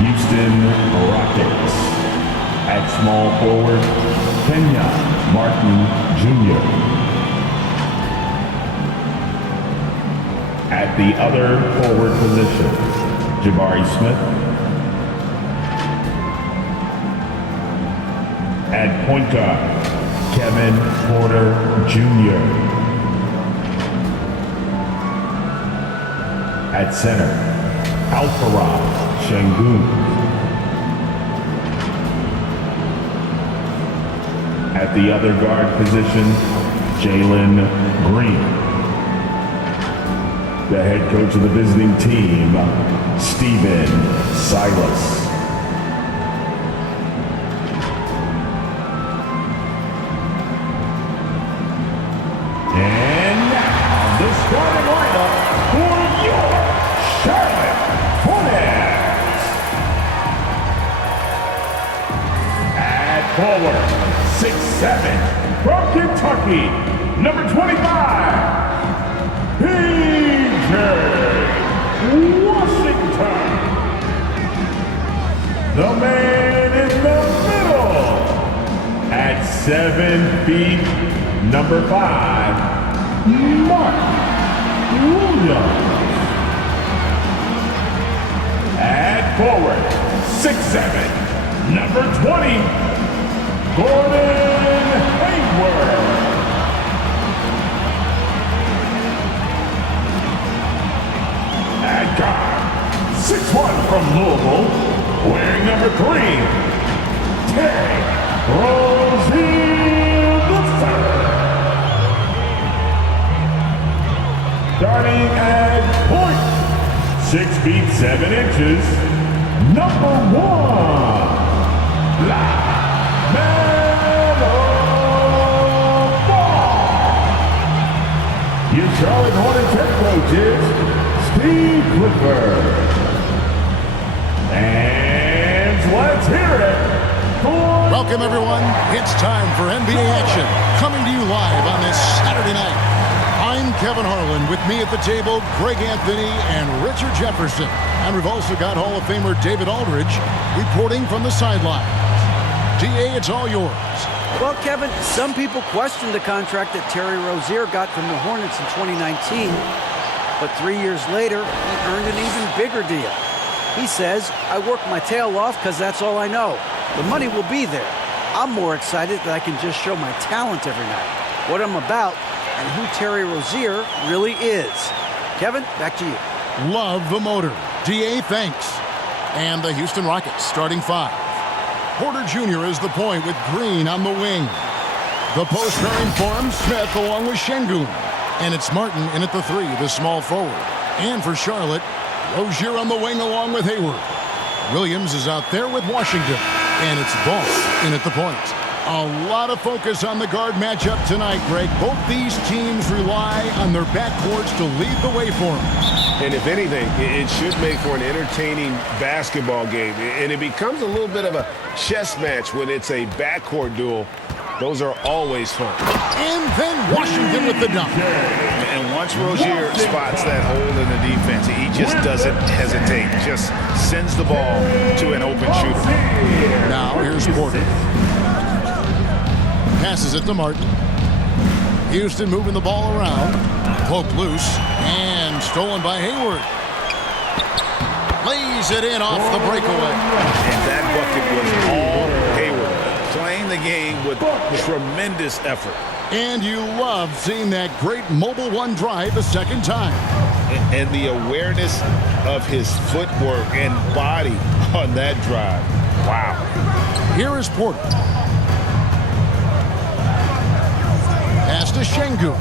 Houston Rockets. At small forward, Kenya Martin Jr. At the other forward position, Jabari Smith. At point guard, Kevin Porter Jr. At center, Alfaraj Şengün. At the other guard position, Jalen Green. The head coach of the visiting team, Stephen Silas. And now, the starting lineup for your Charlotte Hornets. At forward, 6'7", from Kentucky, number 25, P.J. Washington. The man in the middle, at 7 feet, number 5, Mark Williams. At forward, 6'7", number 20, Gordon Hayward. At guard, 6'1" from Louisville, wearing number 3, Terry Rozier III. Starting at point, 6 feet 7 inches, number 1, your Charlotte Hornets head coach is Steve Clifford. And let's hear it for... Welcome, everyone. It's time for NBA action. Coming to you live on this Saturday night. I'm Kevin Harlan. With me at the table, Greg Anthony and Richard Jefferson. And we've also got Hall of Famer David Aldridge reporting from the sideline. DA, it's all yours. Well, Kevin, some people question the contract that Terry Rozier got from the Hornets in 2019. But 3 years later, he earned an even bigger deal. He says, I work my tail off because that's all I know. The money will be there. I'm more excited that I can just show my talent every night, what I'm about, and who Terry Rozier really is. Kevin, back to you. Love the motor. DA, thanks. And the Houston Rockets starting 5. Porter Jr. is the point with Green on the wing. The post pairing for him, Smith along with Şengün. And it's Martin in at the 3, the small forward. And for Charlotte, Rozier on the wing along with Hayward. Williams is out there with Washington. And it's Ball in at the point. A lot of focus on the guard matchup tonight, Greg. Both these teams rely on their backcourts to lead the way for them. And if anything, it should make for an entertaining basketball game. And it becomes a little bit of a chess match when it's a backcourt duel. Those are always fun. And then Washington with the dunk. And once Rozier spots that hole in the defense, he just doesn't hesitate. Just sends the ball to an open shooter. Now here's Porter. Passes it to Martin. Houston moving the ball around. Poked loose and stolen by Hayward. Lays it in off the breakaway. And that bucket was all Hayward. Playing the game with tremendous effort. And you love seeing that great mobile one drive a second time. And the awareness of his footwork and body on that drive. Wow. Here is Porter. Pass to Şengün.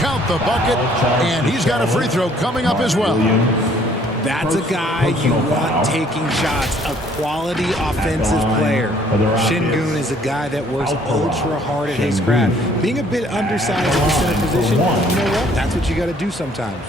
Count the bucket, and he's got a free throw coming up as well. That's a guy you want taking shots, a quality offensive player. Şengün is a guy that works ultra hard at his craft. Being a bit undersized in the center position, you know what? That's what you got to do sometimes.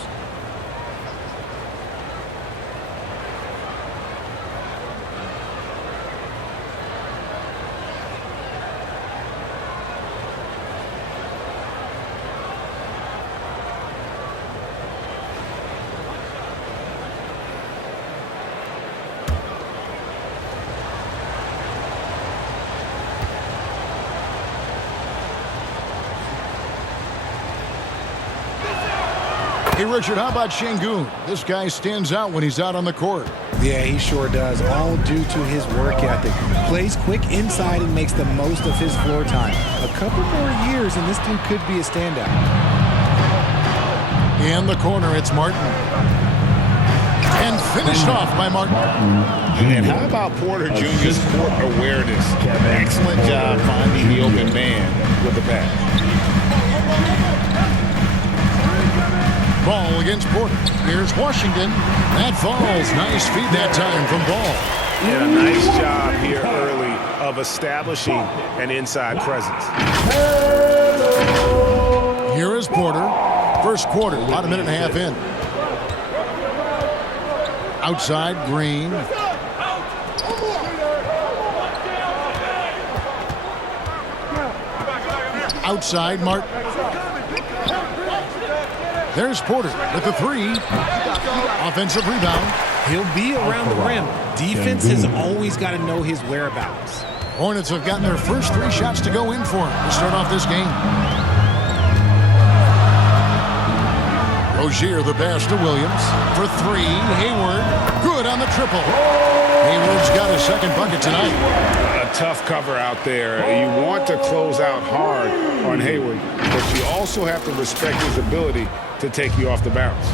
Hey, Richard, how about Şengün? This guy stands out when he's out on the court. Yeah, he sure does, all due to his work ethic. Plays quick inside and makes the most of his floor time. A couple more years and this dude could be a standout. In the corner, it's Martin. And finished off by Martin. And how about Porter Jr.'s court awareness? Excellent job finding the open man with the pass. Ball against Porter. Here's Washington. That falls. Nice feed that time from Ball. And a nice job here early of establishing an inside presence. Here is Porter. First quarter, about a minute and a half in. Outside, Green. Outside, Martin. There's Porter with the three. Offensive rebound. He'll be around the rim. Defense has always got to know his whereabouts. Hornets have gotten their first 3 shots to go in for him to start off this game. Rozier the pass to Williams for 3. Hayward, good on the triple. Hayward's got his second bucket tonight. A tough cover out there. You want to close out hard on Hayward, but you also have to respect his ability to take you off the bounce.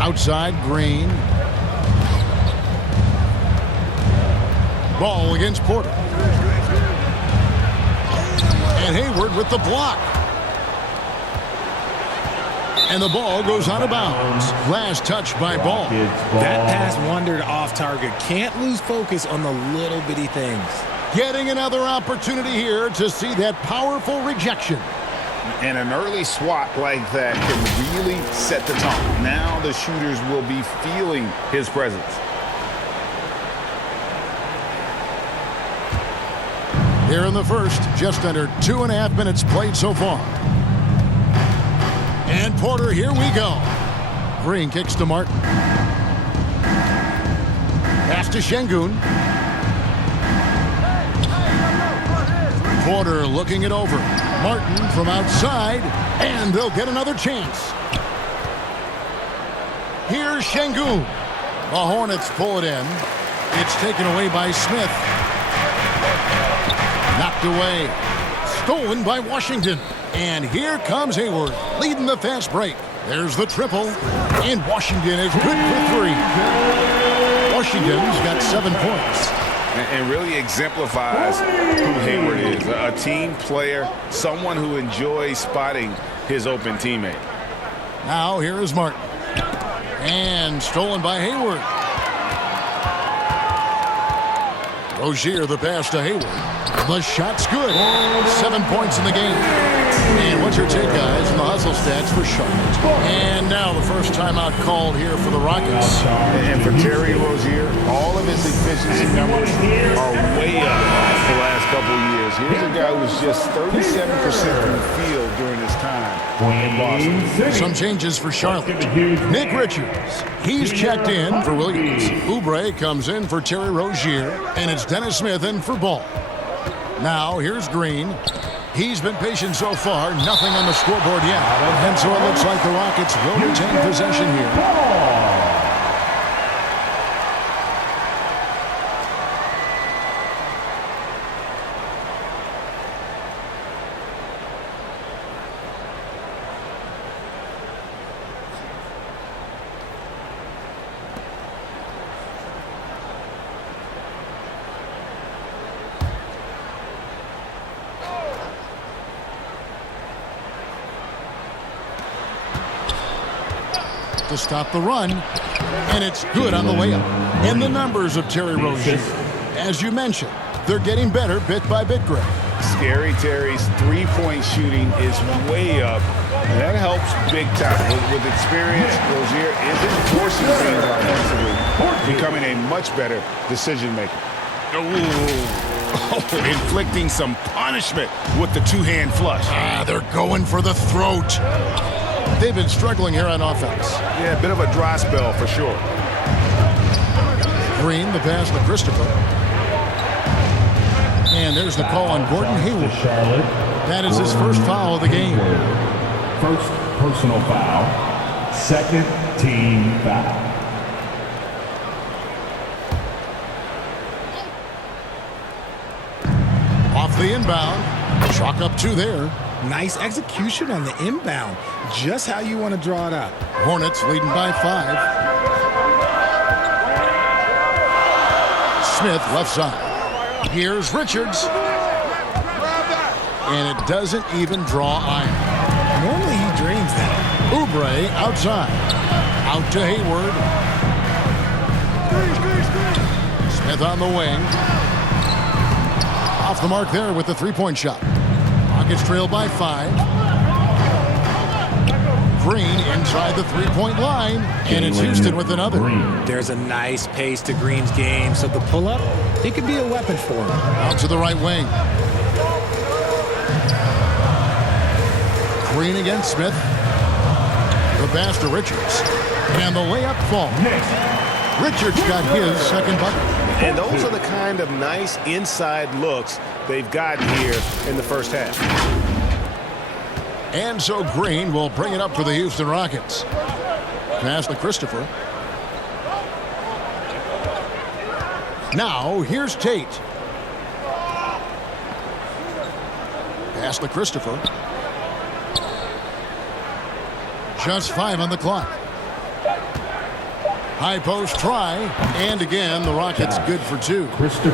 Outside, Green. Ball against Porter. And Hayward with the block. And the ball goes out of bounds. Last touch by Ball. That pass wandered off target. Can't lose focus on the little bitty things. Getting another opportunity here to see that powerful rejection. And an early swat like that can really set the tone. Now the shooters will be feeling his presence. Here in the first, just under 2.5 minutes played so far. And Porter, here we go. Green kicks to Martin. Pass to Şengün. Porter looking it over. Martin from outside, and they'll get another chance. Here's Şengün. The Hornets pull it in. It's taken away by Smith. Knocked away. Stolen by Washington. And here comes Hayward, leading the fast break. There's the triple, and Washington is good for 3. Washington's got 7 points. And really exemplifies who Hayward is. A team player, someone who enjoys spotting his open teammate. Now here is Martin. And stolen by Hayward. Rozier the pass to Hayward. The shot's good. 7 points in the game. And what's your take, guys, on the hustle stats for Charlotte? And now the first timeout called here for the Rockets. And for Terry Rozier, all of his efficiency numbers are way up the last couple of years. Here's a guy who was just 37% from the field during his time in Boston. Some changes for Charlotte. Nick Richards, he's checked in for Williams. Oubre comes in for Terry Rozier, and it's Dennis Smith in for Ball. Now here's Green. He's been patient so far, nothing on the scoreboard yet. And so it looks like the Rockets will retain possession here. To stop the run, and it's good on the layup. And the numbers of Terry Rozier, as you mentioned, they're getting better bit by bit, Greg. Scary Terry's three-point shooting is way up, and that helps big time. With experience, Rozier isn't forcing things offensively, becoming a much better decision maker. Inflicting some punishment with the two-hand flush. They're going for the throat. They've been struggling here on offense. Yeah, a bit of a dry spell for sure. Green, the pass to Christopher. And there's the call on Gordon Hayward. That is his first foul of the game. First personal foul. Second team foul. Off the inbound. Chalk up 2 there. Nice execution on the inbound. Just how you want to draw it up. Hornets leading by 5. Smith left side. Here's Richards. And it doesn't even draw iron. Normally he drains that. Oubre outside. Out to Hayward. Smith on the wing. Off the mark there with the three-point shot. Rockets trail by 5. Green inside the three-point line. And it's Houston with another. There's a nice pace to Green's game, so the pull-up, it could be a weapon for him. Out to the right wing. Green against Smith. The pass to Richards. And the layup falls. Richards got his second bucket. And those are the kind of nice inside looks they've gotten here in the first half. And so Green will bring it up for the Houston Rockets. Pass to Christopher. Now here's Tate. Pass to Christopher. Just 5 on the clock. High post try, and again, the Rockets good for 2.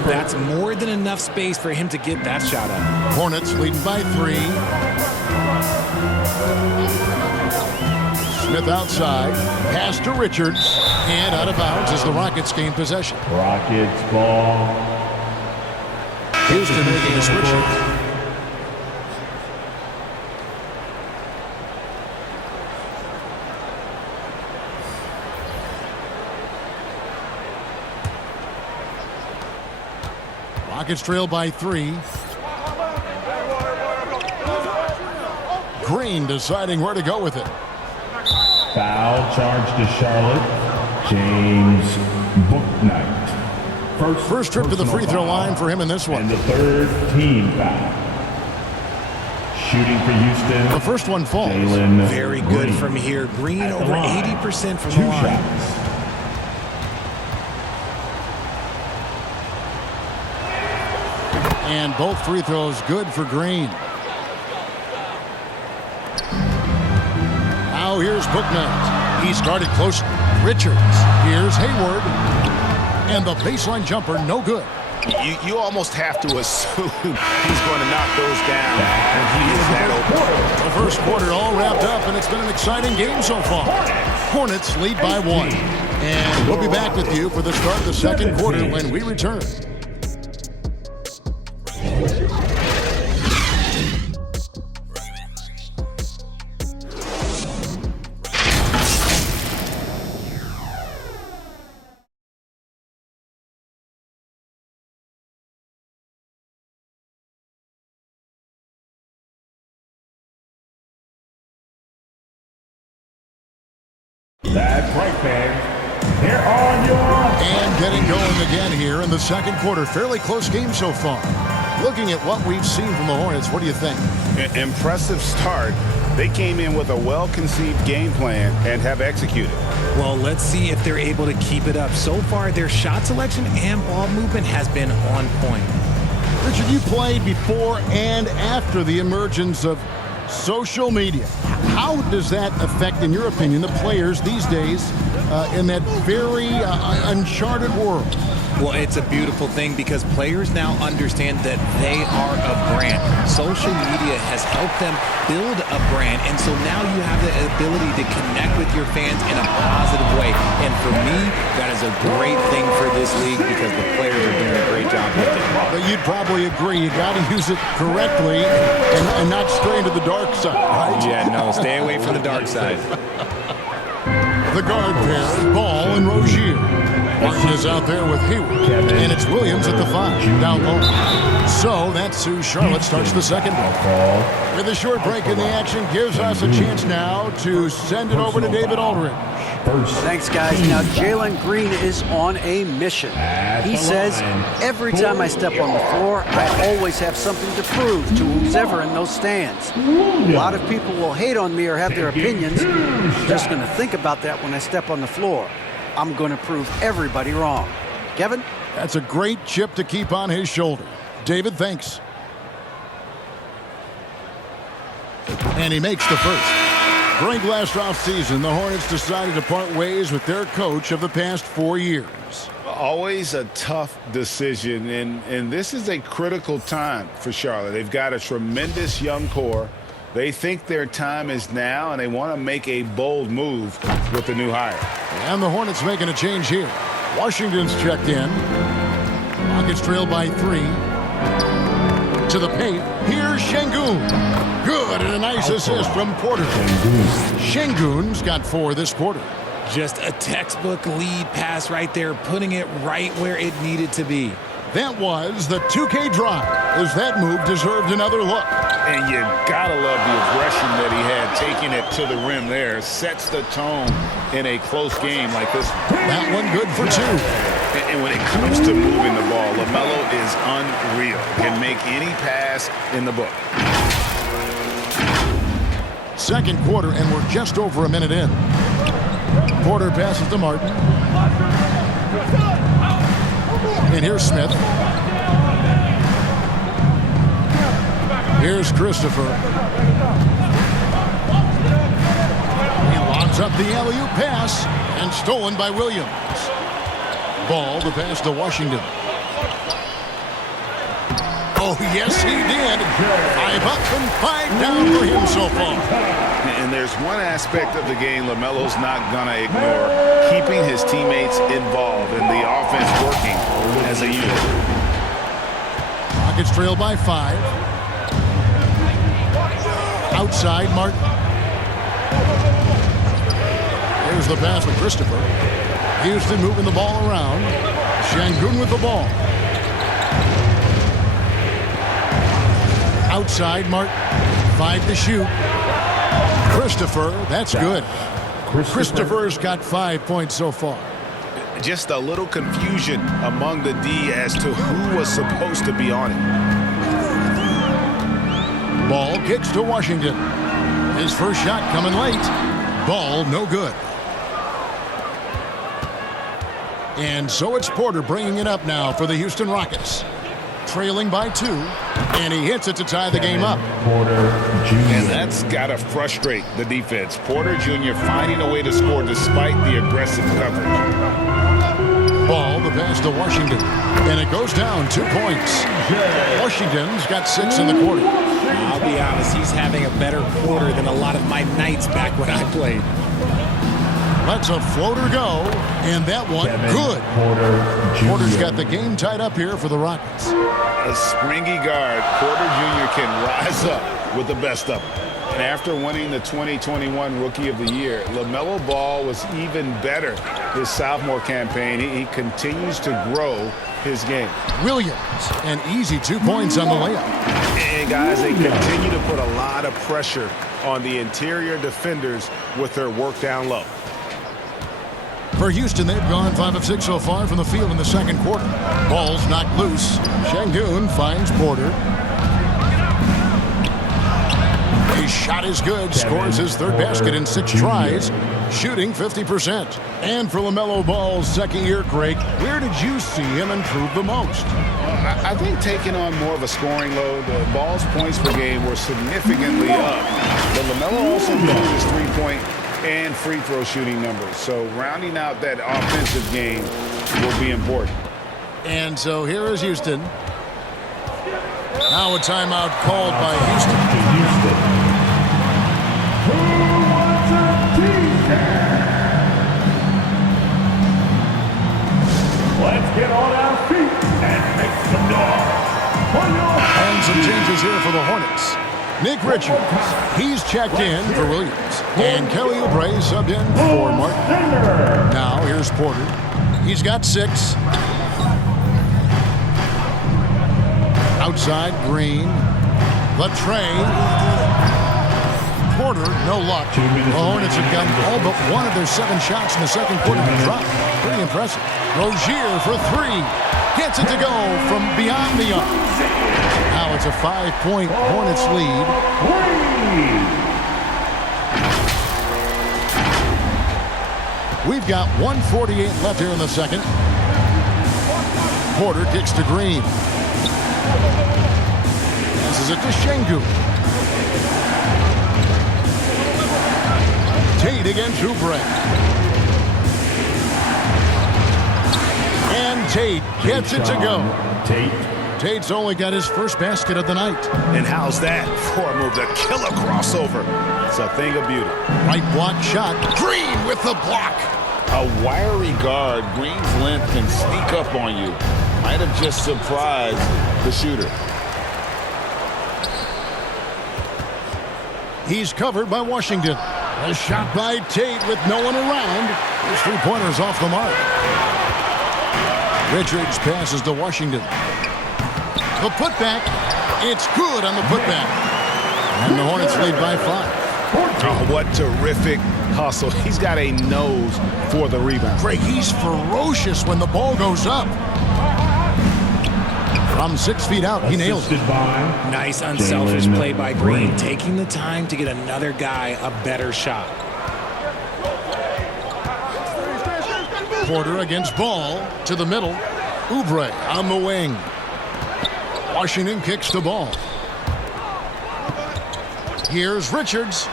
That's more than enough space for him to get that shot up. Hornets leading by 3. Smith outside, pass to Richards, and out of bounds as the Rockets gain possession. Rockets ball. Houston making a switch. Rockets trail by 3. Green deciding where to go with it. Foul charge to Charlotte. James Bouknight. First trip to the free throw line for him in this one. And the third team foul. Shooting for Houston. The first one falls. Very good from here. Green over 80% from the line. 2 shots. And both free throws good for Green. Now here's Bouknight. He started close. Richards. Here's Hayward. And the baseline jumper, no good. You almost have to assume he's going to knock those down when he is that open. The first quarter all wrapped up, and it's been an exciting game so far. Hornets lead by 1. And we'll be back with you for the start of the second quarter when we return. That's right, fans. They're on your... And getting going again here in the second quarter. Fairly close game so far. Looking at what we've seen from the Hornets, what do you think? Impressive start. They came in with a well-conceived game plan and have executed. Well, let's see if they're able to keep it up. So far, their shot selection and ball movement has been on point. Richard, you played before and after the emergence of social media. How does that affect, in your opinion, the players these days in that very uncharted world? Well, it's a beautiful thing because players now understand that they are a brand. Social media has helped them build a brand, and so now you have the ability to connect with your fans in a positive way. And for me, that is a great thing for this league because the players are doing a great job with it. But you'd probably agree you got to use it correctly and not stray into the dark side, right? Yeah, no, stay away from the dark side. The guard pair, Ball and Rozier. Martin is out there with Hayward, and it's Williams at the 5, down low. So that's who Charlotte starts the second half. With a short break in the action gives us a chance now to send it over to David Aldridge. first. Thanks, guys. Now, Jalen Green is on a mission. He says, every time I step on the floor, I always have something to prove to who's ever in those stands. A lot of people will hate on me or have their opinions. I'm just going to think about that when I step on the floor. I'm going to prove everybody wrong. Kevin? That's a great chip to keep on his shoulder. David, thanks. And he makes the first. During last offseason, the Hornets decided to part ways with their coach of the past 4 years. Always a tough decision, and this is a critical time for Charlotte. They've got a tremendous young core. They think their time is now, and they want to make a bold move with the new hire. And the Hornets making a change here. Washington's checked in. Rockets trail by 3. To the paint. Here's Şengün. Good, and a nice assist from Porter. Şengün's got 4 this quarter. Just a textbook lead pass right there, putting it right where it needed to be. That was the 2K drive, as that move deserved another look. And you gotta love the aggression that he had, taking it to the rim there. Sets the tone in a close game like this. That one good for 2. And when it comes to moving the ball, LaMelo is unreal. Can make any pass in the book. Second quarter, and we're just over a minute in. Porter passes to Martin. And here's Smith. Here's Christopher. He lobs up the alley-oop pass, and stolen by Williams. Ball, the pass to Washington. Oh, yes, he did. 5 up and 5 down for him so far. And there's one aspect of the game LaMelo's not going to ignore, keeping his teammates involved and the offense working as a unit. Rockets trail by 5. Outside, Martin. Here's the pass to Christopher. Houston moving the ball around. Şengün with the ball. Outside, Martin. 5 to shoot. Christopher, that's good. Christopher's got 5 points so far. Just a little confusion among the D as to who was supposed to be on it. Ball kicks to Washington. His first shot coming late. Ball no good. And so it's Porter bringing it up now for the Houston Rockets. Trailing by 2, and he hits it to tie the game up. And that's got to frustrate the defense. Porter Jr. finding a way to score despite the aggressive coverage. Ball, the pass to Washington, and it goes down 2 points. Washington's got 6 in the quarter. I'll be honest, he's having a better quarter than a lot of my nights back when I played. Lets a floater go, and that one good. Porter's got the game tied up here for the Rockets. A springy guard, Porter Jr. can rise up with the best of them. And after winning the 2021 Rookie of the Year, LaMelo Ball was even better his sophomore campaign. He continues to grow his game. Williams, an easy 2 points on the layup. And guys, they continue to put a lot of pressure on the interior defenders with their work down low. For Houston, they've gone 5 of 6 so far from the field in the second quarter. Ball's knocked loose. Şengün finds Porter. His shot is good. Scores his 3rd basket in 6 tries. Shooting 50%. And for LaMelo Ball's second year, Greg, where did you see him improve the most? I think taking on more of a scoring load. Ball's points per game were significantly up. But LaMelo also improved his 3-point and free throw shooting numbers. So rounding out that offensive game will be important. And so here is Houston. Now a timeout called by Houston. Who wants a t-shirt? Let's get on our feet and make some noise. And some changes here for the Hornets. Nick Richards, he's checked in for Williams. And Kelly Oubre subbed in for Martin. Now here's Porter. He's got 6. Outside, Green. The tray. Porter, no luck. The Hornets have gotten all but one of their 7 shots in the second quarter to drop. Pretty impressive. Rozier for 3. Gets it to go from beyond the arc. Now it's a 5-point Hornets lead. We've got 1:48 left here in the second. Porter kicks to Green. Passes it to Şengün. Tate against Oubre. And Tate gets it to go. Tate's only got his first basket of the night. And how's that for a move? The killer crossover. It's a thing of beauty. Right block shot. Green with the block. A wiry guard, Green's length can sneak up on you. Might have just surprised the shooter. He's covered by Washington. A shot by Tate with no one around. His 3-pointer's off the mark. Richards passes to Washington. The putback. It's good on the putback. And the Hornets lead by 5. Oh, what terrific hustle. He's got a nose for the rebound. Greg, he's ferocious when the ball goes up. From 6 feet out, he nails it. Nice unselfish play by Green, taking the time to get another guy a better shot. Porter against Ball to the middle. Oubre on the wing. Washington kicks the ball. Here's Richards.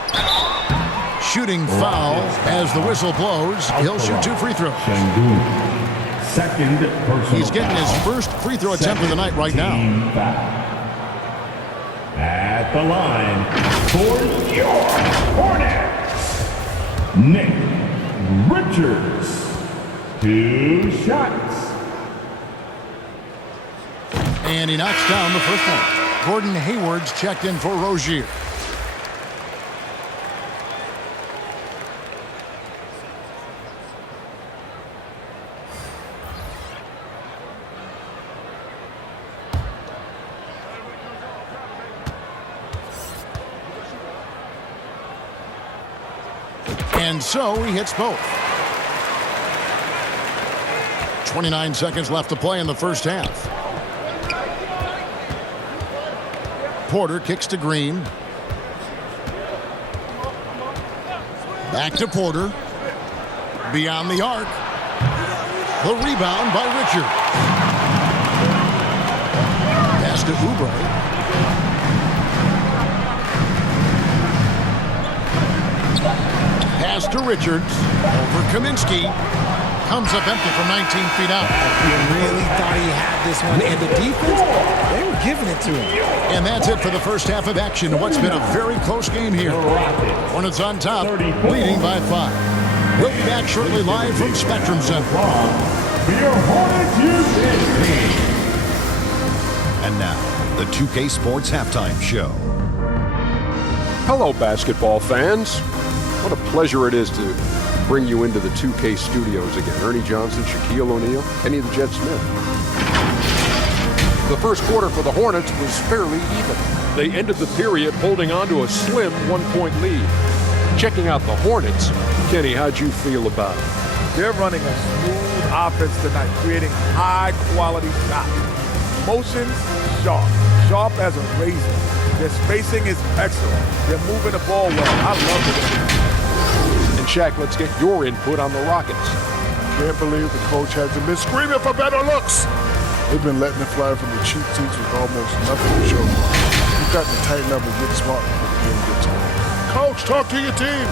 Shooting foul as the whistle blows. He'll shoot 2 free throws. Second personal He's getting his first free throw attempt of the night right now. At the line for your Hornets, Nick Richards. 2 shots. And he knocks down the first one. Gordon Hayward's checked in for Rozier. And so he hits both. 29 seconds left to play in the first half. Porter kicks to Green. Back to Porter. Beyond the arc. The rebound by Richard. Pass to Oubre. Pass to Richards. Over Kaminsky. Comes up empty from 19 feet out. He really thought he had this one, and the defense, they were giving it to him. And that's it for the first half of action. What's been a very close game here. Hornets on top, leading by 5. We'll be back shortly live from Spectrum Center. For your Hornets USA. And now, the 2K Sports Halftime Show. Hello, basketball fans. What a pleasure it is to bring you into the 2K studios again. Ernie Johnson, Shaquille O'Neal, Kenny the Jet Smith. The first quarter for the Hornets was fairly even. They ended the period holding on to a slim 1-point lead. Checking out the Hornets, Kenny, how'd you feel about it? They're running a smooth offense tonight, creating high-quality shots. Motions, sharp. Sharp as a razor. Their spacing is excellent. They're moving the ball well. I love it. And Shaq, let's get your input on the Rockets. Can't believe the coach hasn't been screaming for better looks. They've been letting it fly from the cheap seats with almost nothing to show. You've got to tighten up and get smart before the game gets on. Coach, talk to your team.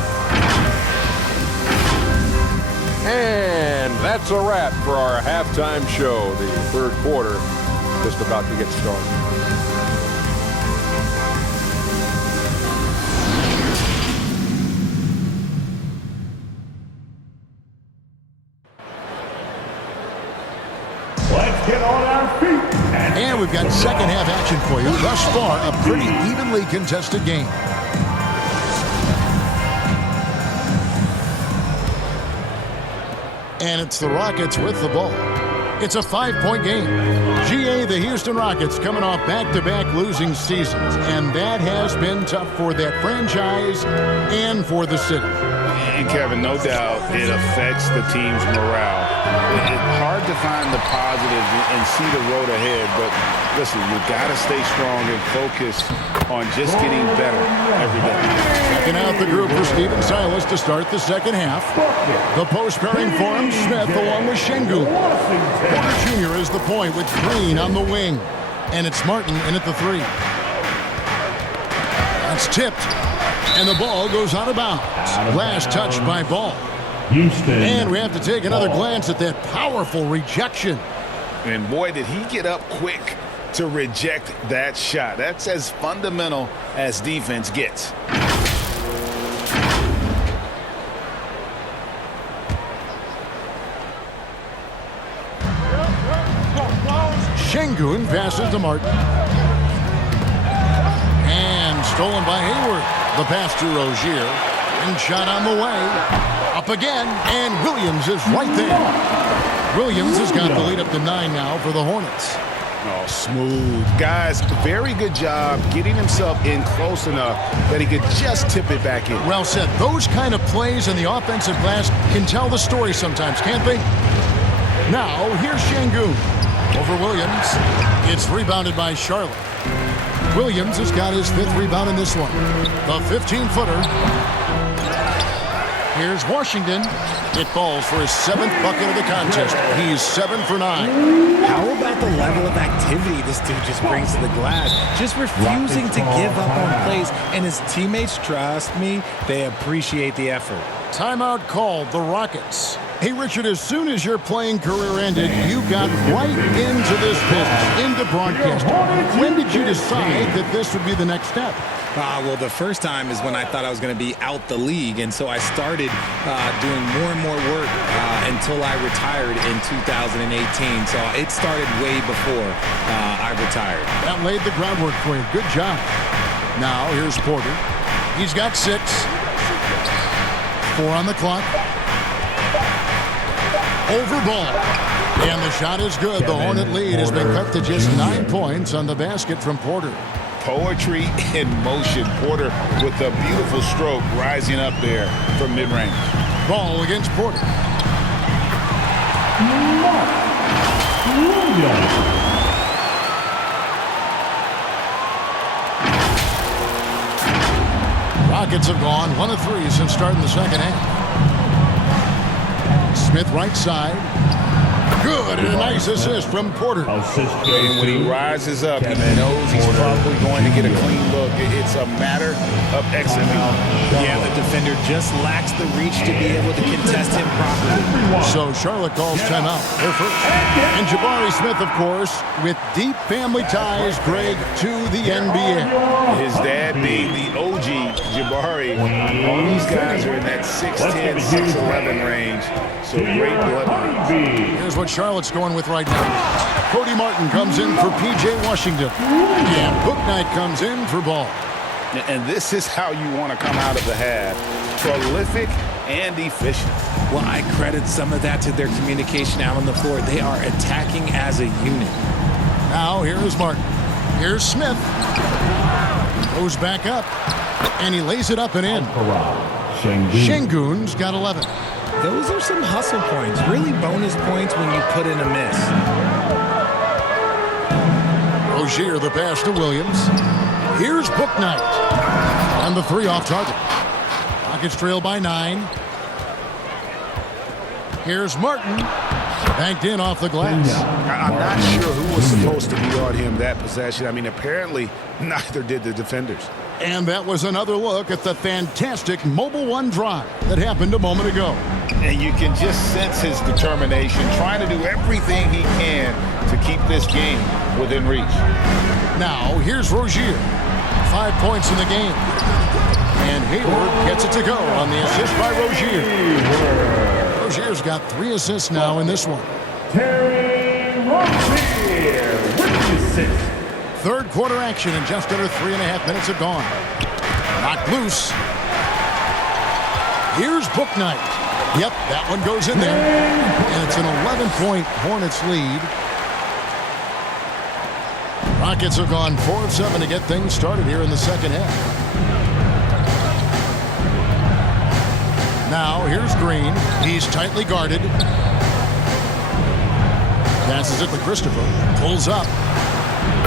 And that's a wrap for our halftime show. The third quarter just about to get started. Let's get on our feet. And we've got second half action for you. Thus far, a pretty evenly contested game. And it's the Rockets with the ball. It's a 5-point game. GA, the Houston Rockets, coming off back-to-back losing seasons, and that has been tough for that franchise and for the city. And Kevin, no doubt it affects the team's morale. It's hard to find the positives and see the road ahead, but listen, you got to stay strong and focus on just getting better every day. Checking out the group for Steven Silas to start the second half. The post pairing for him, Smith along with Şengün. Porter Jr. is the point with Green on the wing. And it's Martin in at the 3. That's tipped. And the ball goes out of bounds. Last touch by Ball. Houston. And we have to take another glance at that powerful rejection. And boy, did he get up quick to reject that shot. That's as fundamental as defense gets. Şengün passes to Martin. And stolen by Hayward. The pass to Rozier. And shot on the way. Up again. And Williams is right there. Williams has got the lead up to 9 now for the Hornets. Oh, smooth. Guys, very good job getting himself in close enough that he could just tip it back in. Well said. Those kind of plays in the offensive glass can tell the story sometimes, can't they? Now, here's Şengün. Over Williams. It's rebounded by Charlotte. Williams has got his 5th rebound in this one. The 15-footer. Here's Washington. It falls for his 7th bucket of the contest. He's 7 for 9. How about the level of activity this dude just brings to the glass? Just refusing to give up on plays. And his teammates, trust me, they appreciate the effort. Timeout called, the Rockets. Hey, Richard, as soon as your playing career ended, you got right into this business, into broadcasting. When did you decide that this would be the next step? Well, the first time is when I thought I was going to be out the league, and so I started doing more and more work until I retired in 2018. So it started way before I retired. That laid the groundwork for you. Good job. Now, here's Porter. He's got 6. 4 on the clock. Over Ball. And the shot is good. The Hornet lead has been cut to just 9 points on the basket from Porter. Poetry in motion. Porter with a beautiful stroke rising up there from mid-range. Ball against Porter. Rockets have gone 1 of 3 since starting the second half. Smith right side. Good, and a nice assist from Porter. And when he rises up, he knows he's probably going to get a clean look. It's a matter of execution. Yeah, the defender just lacks the reach to be able to contest him properly. So Charlotte calls timeout. Their first. And Jabari Smith, of course, with deep family ties, Greg, to the NBA. His dad being the OG Jabari. All these guys are in that 6'10", 6'11" range. So great bloodline. Here's what Charlotte's going with right now. Cody Martin comes in for P.J. Washington. And Bouknight comes in for Ball. And this is how you want to come out of the half. Prolific and efficient. Well, I credit some of that to their communication out on the floor. They are attacking as a unit. Now, here's Martin. Here's Smith. Goes back up. And he lays it up and in. Şengün's got 11. Those are some hustle points, really bonus points when you put in a miss. Rozier, the pass to Williams. Here's Bouknight. And the 3 off target. Rockets trail by 9. Here's Martin. Banked in off the glass. I'm not sure who was supposed to be on him that possession. I mean, apparently neither did the defenders. And that was another look at the fantastic Mobile One drive that happened a moment ago. And you can just sense his determination, trying to do everything he can to keep this game within reach. Now, here's Rozier. 5 points in the game. And Hayward gets it to go on the assist by Rozier. Rozier's got 3 assists now in this one. Terry Rozier with the assist. Third quarter action, and just under 3.5 minutes have gone. Knocked loose. Here's Bouknight. Yep, that one goes in there. And it's an 11-point Hornets lead. Rockets have gone 4 of 7 to get things started here in the second half. Now, here's Green. He's tightly guarded. Passes it to Christopher. Pulls up.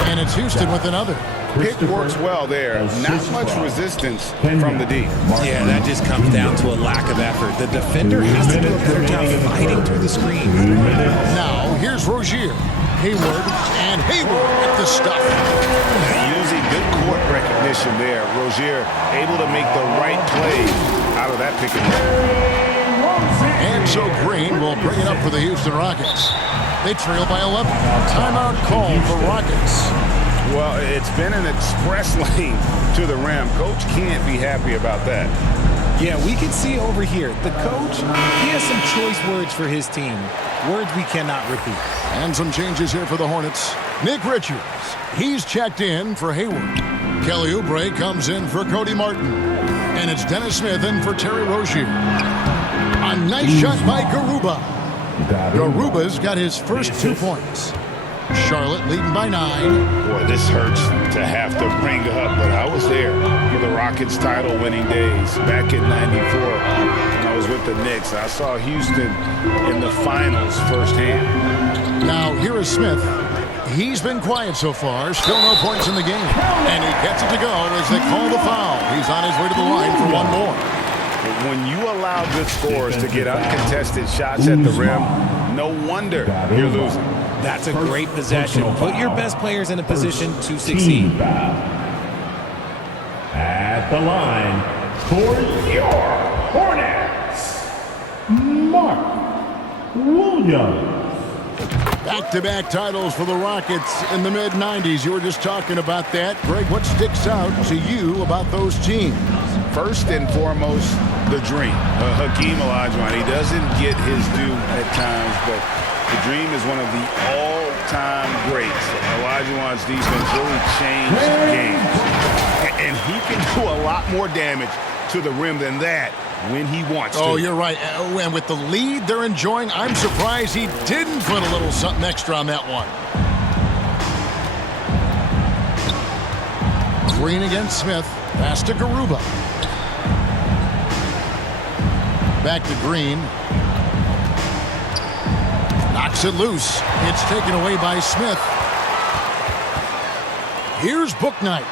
And it's Houston with another. Pick works well there. Not much resistance from the D. Yeah, that just comes down to a lack of effort. The defender has to do a better job fighting through the screen. Now, here's Rozier. Hayward, and Hayward with the stuff. Using good court recognition there. Rozier able to make the right play out of that pick and roll. And so Green will bring it up for the Houston Rockets. They trail by 11. Timeout call for Rockets. Well, it's been an express lane to the rim. Coach can't be happy about that. Yeah, we can see over here. The coach, he has some choice words for his team. Words we cannot repeat. And some changes here for the Hornets. Nick Richards, he's checked in for Hayward. Kelly Oubre comes in for Cody Martin. And it's Dennis Smith in for Terry Rozier. A nice shot by Garuba. Garuba's got his first 2 points. Charlotte leading by 9. Boy, this hurts to have to bring up, but I was there for the Rockets title-winning days back in '94 when I was with the Knicks. I saw Houston in the finals firsthand. Now, here is Smith. He's been quiet so far. Still no points in the game. And he gets it to go as they call the foul. He's on his way to the line for one more. When you allow good scorers to get uncontested shots at the rim, no wonder you're losing. That's a great possession. Put your best players in a position to succeed. At the line for your Hornets, Mark Williams. Back-to-back titles for the Rockets in the mid-90s. You were just talking about that. Greg, what sticks out to you about those teams? First and foremost, the dream. Hakeem Olajuwon, he doesn't get his due at times, but the dream is one of the all-time greats. Olajuwon's defense really changed games. And he can do a lot more damage to the rim than that when he wants to. Oh, you're right. And with the lead they're enjoying, I'm surprised he didn't put a little something extra on that one. Green against Smith. Pass to Garuba. Back to Green. Knocks it loose. It's taken away by Smith. Here's Bouknight.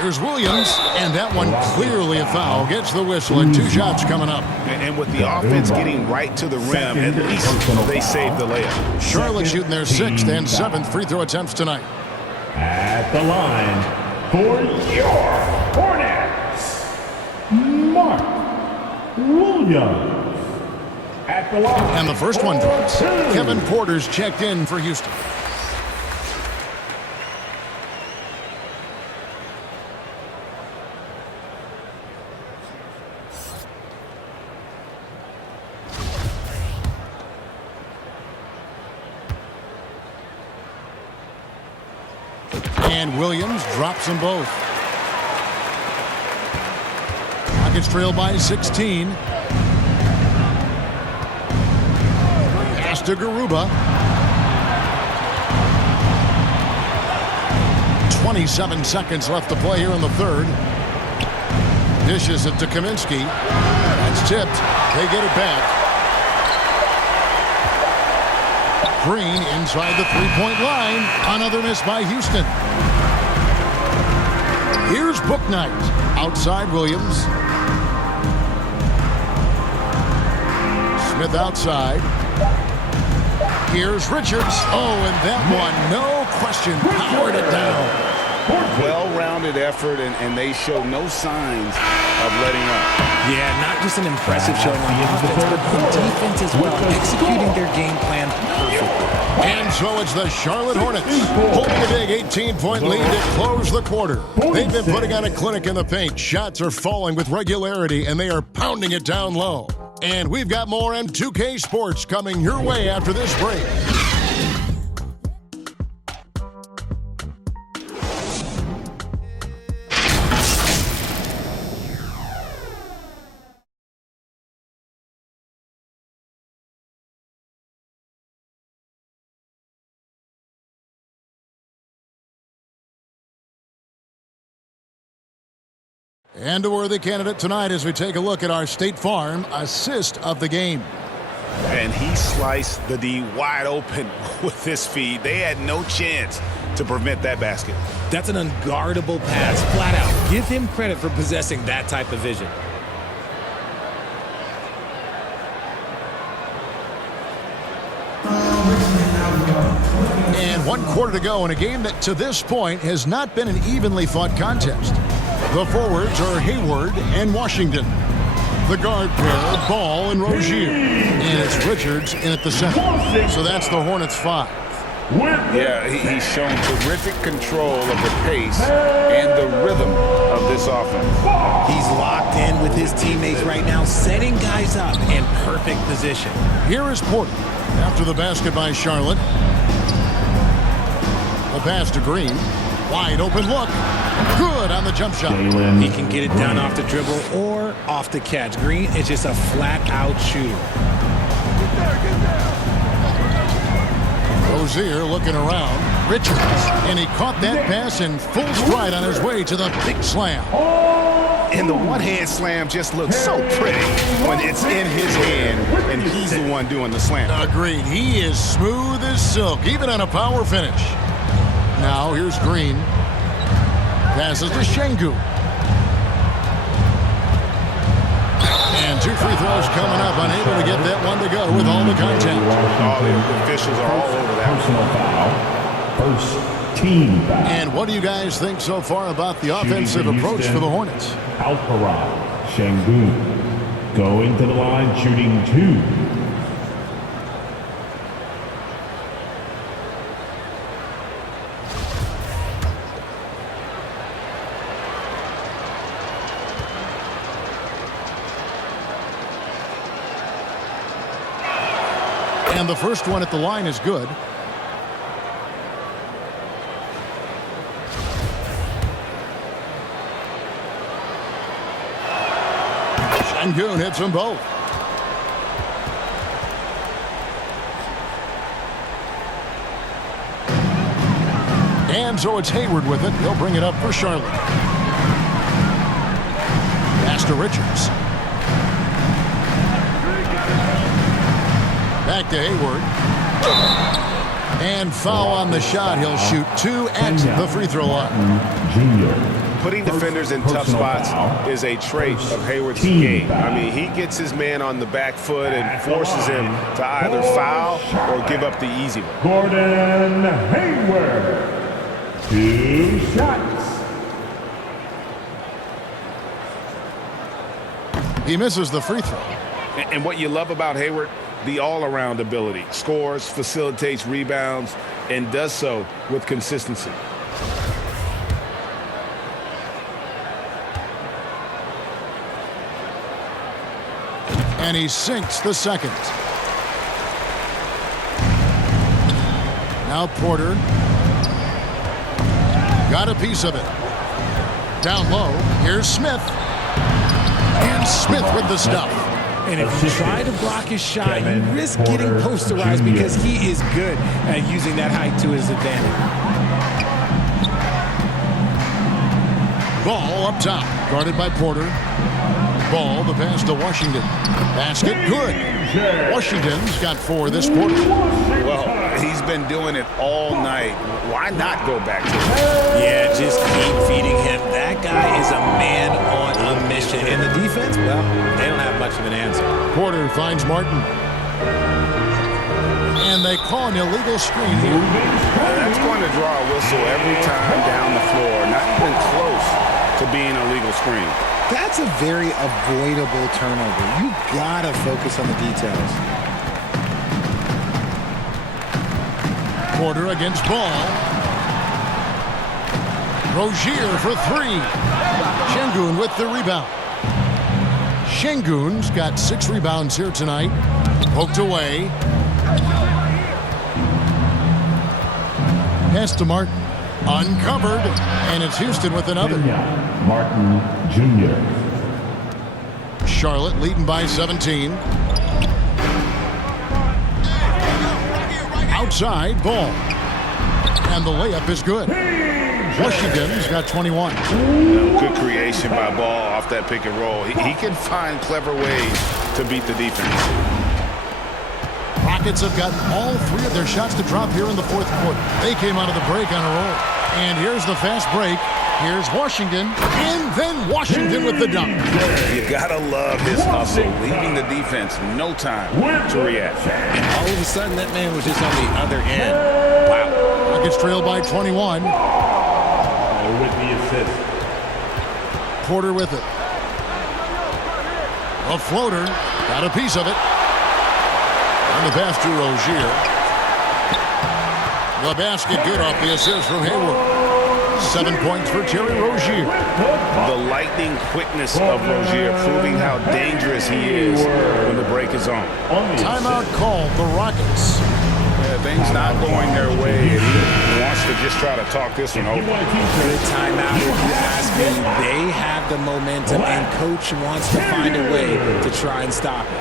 Here's Williams. And that one clearly a foul. Gets the whistle and 2 shots coming up. And with the offense getting right to the rim, at least they saved the layup. Charlotte shooting their 6th and 7th free throw attempts tonight. At the line for your Hornets, Mark Williams. At the line. And the first one drops. Kevin Porter's checked in for Houston. And Williams drops them both. Rockets trail by 16. Pass to Garuba. 27 seconds left to play here in the third. Dishes it to Kaminsky. That's tipped. They get it back. Green inside the three-point line. Another miss by Houston. Here's Bouknight. Outside Williams. Smith outside. Here's Richards. Oh, and that one, no question, powered it down. Well-rounded effort, and they show no signs of letting up. Yeah, not just an impressive showing on offense, but on defense as well, executing their game plan perfectly. And so it's the Charlotte Hornets holding a big 18-point lead to close the quarter. They've been putting on a clinic in the paint. Shots are falling with regularity, and they are pounding it down low. And we've got more M2K Sports coming your way after this break. And a worthy candidate tonight as we take a look at our State Farm assist of the game. And he sliced the D wide open with his feet. They had no chance to prevent that basket. That's an unguardable pass, flat out. Give him credit for possessing that type of vision. And 1 quarter to go in a game that to this point has not been an evenly fought contest. The forwards are Hayward and Washington. The guard pair, Ball and Rozier. And it's Richards in at the center. So that's the Hornets 5. Yeah, he's shown terrific control of the pace and the rhythm of this offense. He's locked in with his teammates right now, setting guys up in perfect position. Here is Porter after the basket by Charlotte. The pass to Green. Wide open look. Good on the jump shot. He can get it down off the dribble or off the catch. Green is just a flat-out shooter. Rozier looking around. Richards. And he caught that pass in full stride on his way to the big slam. And the one-hand slam just looks so pretty when it's in his hand and he's the one doing the slam. Agreed. He is smooth as silk, even on a power finish. Now here's Green. Passes to Şengün. And 2 free throws coming up. Unable to get that one to go with all the contact. All the officials are all over that. Personal foul. First team foul. And what do you guys think so far about the offensive approach for the Hornets? Alfarad Şengün going to the line, shooting 2. And the first one at the line is good. Şengün hits them both. And so it's Hayward with it. He'll bring it up for Charlotte. Pass to Richards. Back to Hayward. And foul on the shot. He'll shoot 2 at the free throw line. Putting defenders in tough spots is a trait of Hayward's game. I mean, he gets his man on the back foot and forces him to either foul or give up the easy one. Gordon Hayward. 2 shots. He misses the free throw. And what you love about Hayward, the all-around ability. Scores, facilitates rebounds, and does so with consistency. And he sinks the second. Now Porter. Got a piece of it. Down low. Here's Smith. And Smith with the stuff. And if you try to block his shot, you risk getting posterized because he is good at using that height to his advantage. Ball up top. Guarded by Porter. Ball, the pass to Washington. Basket, good. Washington's got 4 this quarter. Well, he's been doing it all night. Why not go back to him? Yeah, just keep feeding him. That guy is a man on a mission. And the defense, well, they don't have much of an answer. Porter finds Martin. And they call an illegal screen here. That's going to draw a whistle every time down the floor. Not even close to being a legal screen. That's a very avoidable turnover. You gotta focus on the details. Porter against Ball. Rozier for 3. Şengün with the rebound. Şengün's got 6 rebounds here tonight. Poked away. Pass to Martin. Uncovered. And it's Houston with another. Martin Jr. Charlotte leading by 17. Outside, Ball. And the layup is good. Washington's got 21. Good creation by Ball off that pick and roll. He can find clever ways to beat the defense. Rockets have gotten all 3 of their shots to drop here in the fourth quarter. They came out of the break on a roll. And here's the fast break. Here's Washington, and then Washington with the dunk. You gotta love his hustle, leaving the defense no time to react. And all of a sudden, that man was just on the other end. Wow. Rockets trail by 21. With the assist. Porter with it. A floater. Got a piece of it. On the pass to Rozier. The basket good off the assist from Hayward. 7 points for Terry Rozier. The lightning quickness of Rozier, proving how dangerous he is when the break is on. Timeout called the Rockets. Things not going their way, and he wants to just try to talk this one over. Good timeout, if you ask me. They have the momentum, and Coach wants to find a way to try and stop it.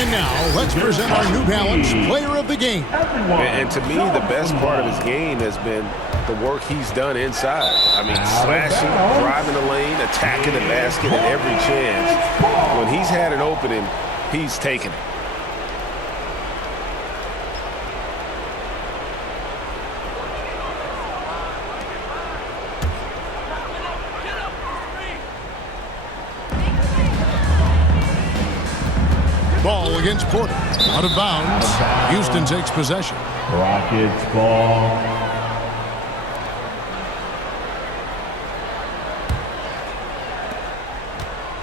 And now, let's present our New Balance Player of the Game. And to me, the best part of his game has been the work he's done inside. I mean, slashing, driving the lane, attacking the basket at every chance. When he's had an opening, he's taken it. Ball against Porter. Out of bounds. Houston takes possession. Rockets ball.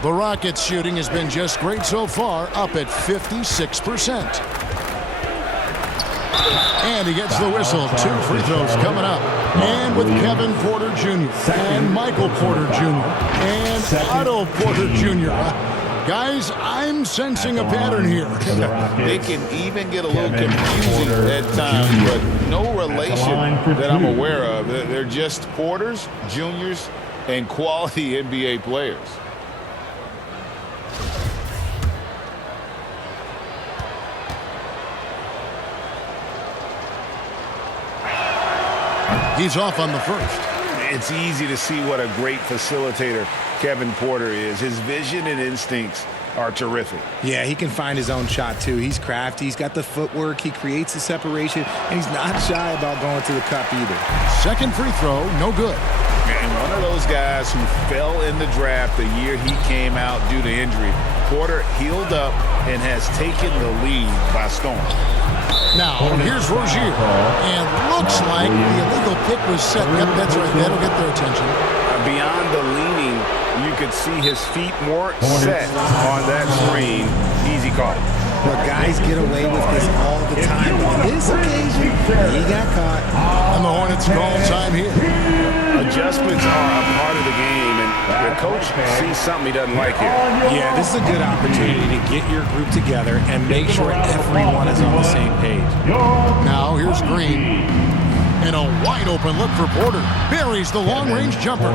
The Rockets shooting has been just great so far, up at 56%. And he gets the whistle. 2 free throws coming up. And with Kevin Porter Jr. and Michael Porter Jr. and Otto Porter Jr. Guys, I'm sensing a pattern here. They can even get a little confusing at times, but no relation that I'm aware of. They're just Porters, Juniors, and quality NBA players. He's off on the first. It's easy to see what a great facilitator Kevin Porter is. His vision and instincts are terrific. Yeah, he can find his own shot, too. He's crafty. He's got the footwork. He creates the separation, and he's not shy about going to the cup either. Second free throw, no good. And one of those guys who fell in the draft the year he came out due to injury. Porter healed up and has taken the lead by storm. Now, here's Rozier. And looks like the illegal pick was set. Yep, that's right. That'll get their attention. Beyond the leaning, you could see his feet weren't set on that screen. Easy call. But guys get away with this all the time. On this occasion, he got caught. And the Hornets call time here. Adjustments are a part of the game, and the coach sees something he doesn't like here. Yeah, this is a good opportunity to get your group together and make sure everyone is on the same page. Now here's Green. And a wide open look for Porter. Buries the long-range jumper.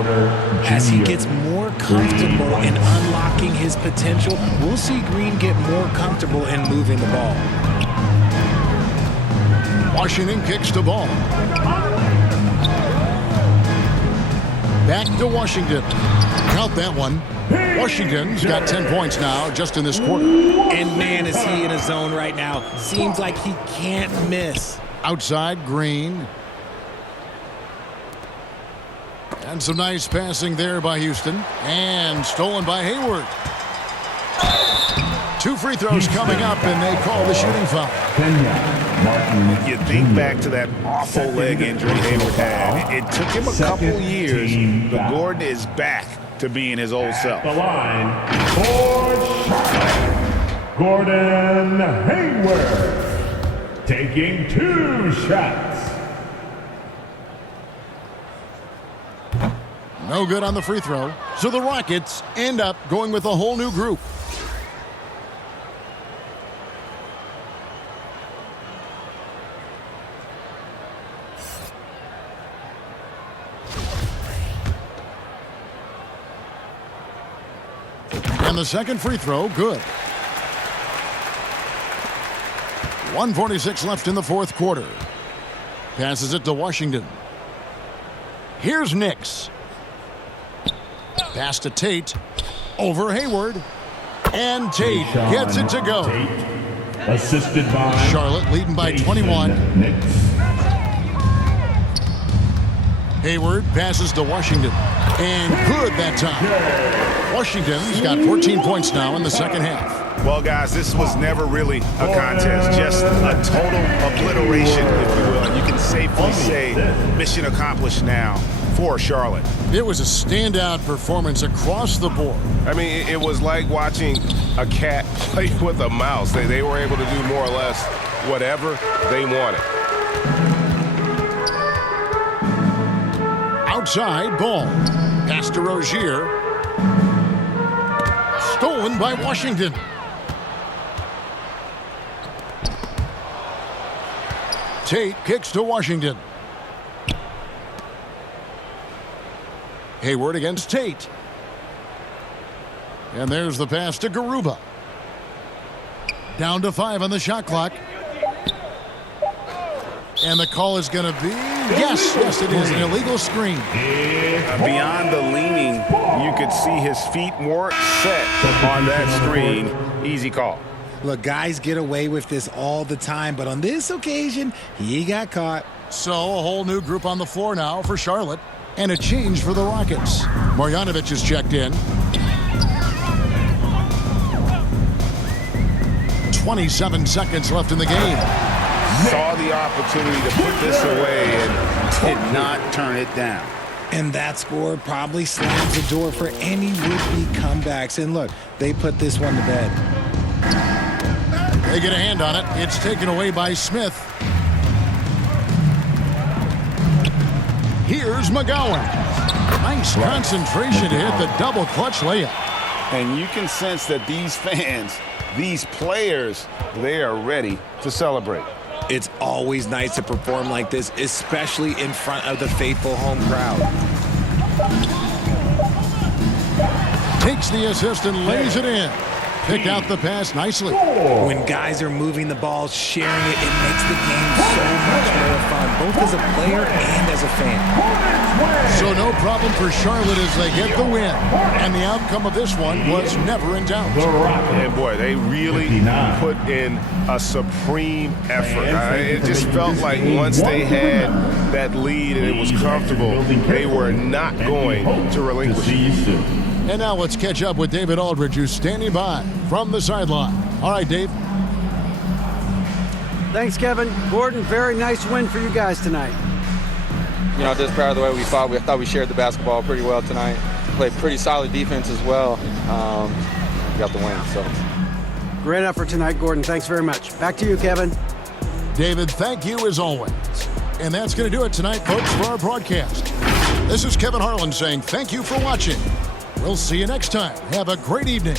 As he gets more comfortable in unlocking his potential, we'll see Green get more comfortable in moving the ball. Washington kicks the ball. Back to Washington. Count that one. Washington's got 10 points now just in this quarter. And man, is he in a zone right now. Seems like he can't miss. Outside, Green. And some nice passing there by Houston. And stolen by Hayward. 2 free throws coming up, and they call the shooting foul. You think back to that awful leg injury Hayward had. It took him a couple years, but Gordon is back to being his old self. The line for shot. Gordon Hayward taking 2 shots. No good on the free throw. So the Rockets end up going with a whole new group. And the second free throw, good. 1:46 left in the fourth quarter. Passes it to Washington. Here's Nix. Pass to Tate. Over Hayward. And Tate gets it to go. Tate, assisted by Charlotte leading by 21. Nix. Hayward passes to Washington. And good that time. Washington's got 14 points now in the second half. Well, guys, this was never really a contest, just a total obliteration, if you will. And you can safely say mission accomplished now for Charlotte. It was a standout performance across the board. I mean, it was like watching a cat play with a mouse. They were able to do more or less whatever they wanted. Outside ball. Pass to Rozier. Stolen by Washington. Tate kicks to Washington. Hayward against Tate. And there's the pass to Garuba. Down to 5 on the shot clock. And the call is going to be, yes, it is an illegal screen. Beyond the leaning, you could see his feet more set on that screen. Easy call. Look, guys get away with this all the time, but on this occasion, he got caught. So a whole new group on the floor now for Charlotte, and a change for the Rockets. Marjanovic is checked in. 27 seconds left in the game. Saw the opportunity to put this away and did not turn it down. And that score probably slams the door for any would-be comebacks. And look, they put this one to bed. They get a hand on it. It's taken away by Smith. Here's McGowan. Nice concentration to hit the double clutch layup. And you can sense that these fans, these players, they are ready to celebrate. It's always nice to perform like this, especially in front of the faithful home crowd. Takes the assist and lays it in. Picked out the pass nicely. When guys are moving the ball, sharing it, it makes the game so much more fun, both as a player and as a fan. So no problem for Charlotte as they get the win. And the outcome of this one was never in doubt. And boy, they really put in a supreme effort. It just felt like once they had that lead and it was comfortable, they were not going to relinquish it. And now let's catch up with David Aldridge, who's standing by from the sideline. All right, Dave. Thanks, Kevin. Gordon, very nice win for you guys tonight. You know, just proud of the way we fought. We thought we shared the basketball pretty well tonight. Played pretty solid defense as well. We got the win, so. Great effort tonight, Gordon. Thanks very much. Back to you, Kevin. David, thank you as always. And that's going to do it tonight, folks, for our broadcast. This is Kevin Harlan saying thank you for watching. We'll see you next time. Have a great evening.